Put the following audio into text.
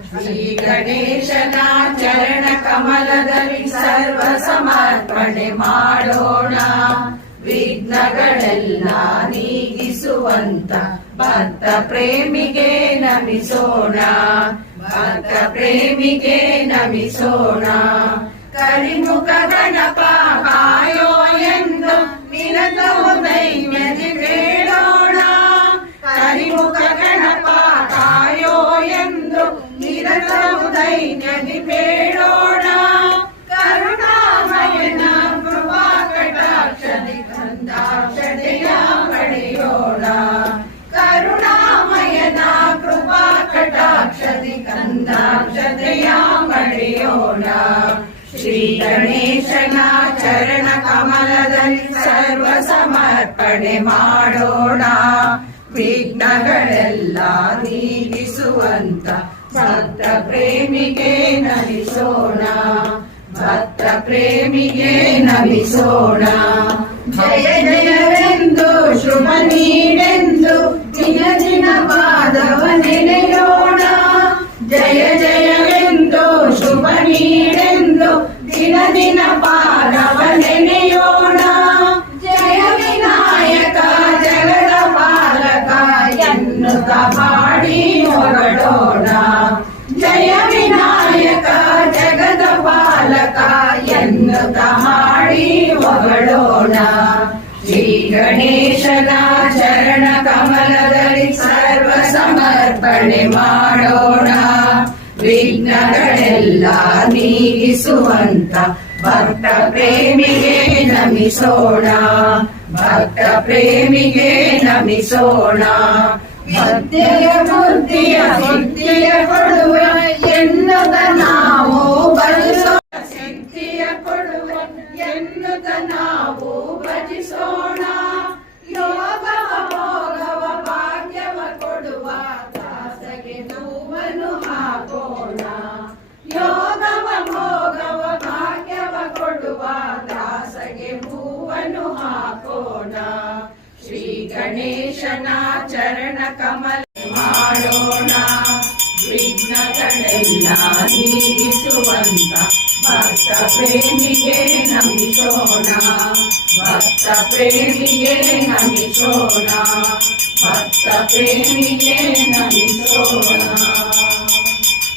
ಶ್ರೀ ಗಣೇಶನ ಚರಣ ಕಮಲದಲ್ಲಿ ಸರ್ವ ಸಮರ್ಪಣೆ ಮಾಡೋಣ. ವಿಘ್ನಗಳೆಲ್ಲ ನೀಗಿಸುವಂತ ಭಕ್ತ ಪ್ರೇಮಿಗೆ ನಮಿಸೋಣ. ಭಕ್ತ ಪ್ರೇಮಿಗೆ ನಮಿಸೋಣ. ಕರಿಮುಖ ಗಣಪ ಕಾಯೋ ಎಂದು ನಿರತವು ದೈನ್ಯದಿ ಬೇಡೋಣ. ಕರಿಮುಖ ಗಣಪ ಕಾಯೋ ಎಂದು ನಿರತವು ದೈನ್ಯದಿ ಬೇಡೋಣ. ಕರುಣಾಮಯನ ಕೃಪಾ ಕಟಾಕ್ಷದಿ ಕಂದಾಕ್ಷತೆಯ ಪಡೆಯೋಣ. ಕರುಣಾಮಯನ ಕೃಪಾ ಕಟಾಕ್ಷದಿ ಕಂದಾಕ್ಷತೆಯ ಪಡೆಯೋಣ. ಶ್ರೀ ಗಣೇಶನ ಚರಣ ಕಮಲದಲ್ಲಿ ಸರ್ವ ಸಮರ್ಪಣೆ ಮಾಡೋಣ. ವಿಘ್ನಗಳೆಲ್ಲ ನೀಗಿಸುವಂತ ಭಕ್ತ ಪ್ರೇಮಿಗೆ ನಮಿಸೋಣ. ಭಕ್ತ ಪ್ರೇಮಿಗೆ ನಮಿಸೋಣ. ಜಯ ಜಯವೆಂದು ಶುಭ ನೀಡೆಂದು ದಿನ ದಿನ ಪಾದವ ನೆನೆಯೋಣ. ಜಯ ಜಯವೆಂದು ಶುಭ ನೀಡೆಂದು ದಿನ ದಿನ ಪಾದವ ನೆನೆಯೋಣ. ಜಯ ವಿನಾಯಕ ಜಗದ ಪಾಲಕ ಎನ್ನುತ್ತ ಹಾಡಿ ಹೊರಡೋಣ. ಜಯ ವಿನಾಯಕ ಜಗದ ಪಾಲಕ ಎನ್ನುತ್ತ ಹಾಡಿ ಹೊರಡೋಣ. ಶ್ರೀ ಗಣೇಶನ ಚರಣ ಕಮಲದಲ್ಲಿ ಸರ್ವ ಸಮರ್ಪಣೆ ಮಾಡೋಣ. ವಿಘ್ನಗಳೆಲ್ಲ ನೀಗಿಸುವಂತ ಭಕ್ತ ಪ್ರೇಮಿಗೆ ನಮಿಸೋಣ. ಭಕ್ತ ಪ್ರೇಮಿಗೆ ನಮಿಸೋಣ. ಭಕ್ತಿಯ ಬುದ್ಧಿಯ ಸಿದ್ಧಿಯ ಕೊಡುವ ಎನ್ನುತ್ತ ನಾವು ಭಜಿಸೋಣ. ಸಿದ್ಧಿಯ ಕೊಡುವ ಎನ್ನುತ್ತ ನಾವು ಭಜಿಸೋಣ. ಯೋಗವ ಭೋಗವ ಭಾಗ್ಯವ ಕೊಡುವ ದಾಸಗೆ ಹೂವನ್ನು ಹಾಕೋಣ. ಯೋಗವ ಭೋಗವ ಭಾಗ್ಯವ ಕೊಡುವ ದಾಸಗೆ ಹೂವನ್ನು ಹಾಕೋಣ. ಶ್ರೀ ಗಣೇಶನ ಚರಣ ಕಮಲ ಮಾಡೋಣ. ವಿಘ್ನಗಳೆಲ್ಲ ನೀಗಿಸುವಂತ ಭಕ್ತ ಪ್ರೇಮಿಗೆ ನಮಿಸೋಣ. ಭಕ್ತ ಪ್ರೇಮಿಗೆ ನಮಿಸೋಣ. ಭಕ್ತ ಪ್ರೇಮಿಗೆ ನಮಿಸೋಣ.